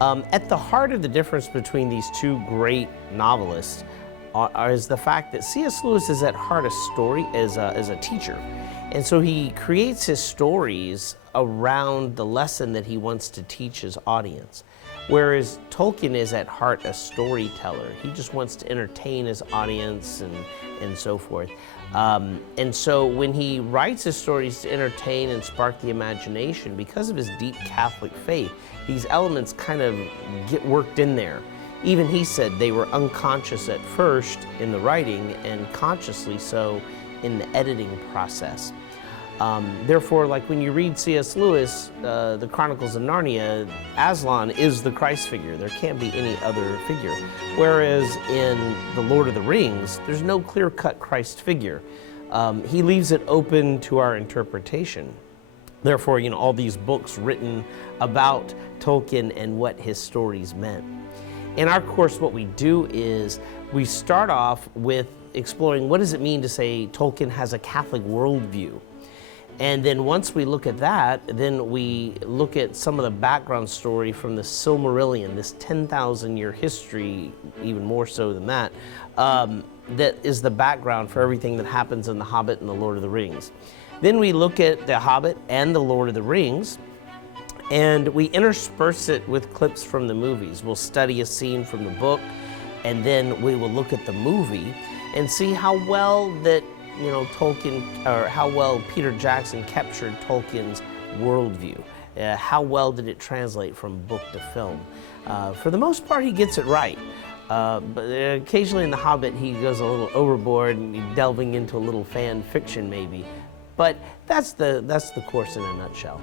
At the heart of the difference between these two great novelists is the fact that C.S. Lewis is at heart is a teacher. And so he creates his stories around the lesson that he wants to teach his audience. Whereas Tolkien is at heart a storyteller. He just wants to entertain his audience and so forth. And so when he writes his stories to entertain and spark the imagination, because of his deep Catholic faith, these elements kind of get worked in there. Even he said they were unconscious at first in the writing and consciously so in the editing process. Therefore, like when you read C.S. Lewis, the Chronicles of Narnia, Aslan is the Christ figure. There can't be any other figure. Whereas in The Lord of the Rings, there's no clear-cut Christ figure. He leaves it open to our interpretation. Therefore, all these books written about Tolkien and what his stories meant. In our course, what we do is we start off with exploring what does it mean to say Tolkien has a Catholic worldview. And then once we look at that, then we look at some of the background story from the Silmarillion, this 10,000-year history, even more so than that, that is the background for everything that happens in The Hobbit and The Lord of the Rings. Then we look at The Hobbit and The Lord of the Rings, and we intersperse it with clips from the movies. We'll study a scene from the book, and then we will look at the movie and see how well that Tolkien, or how well Peter Jackson captured Tolkien's worldview. How well did it translate from book to film? For the most part, he gets it right. But occasionally in The Hobbit, he goes a little overboard and delving into a little fan fiction maybe. But that's the course in a nutshell.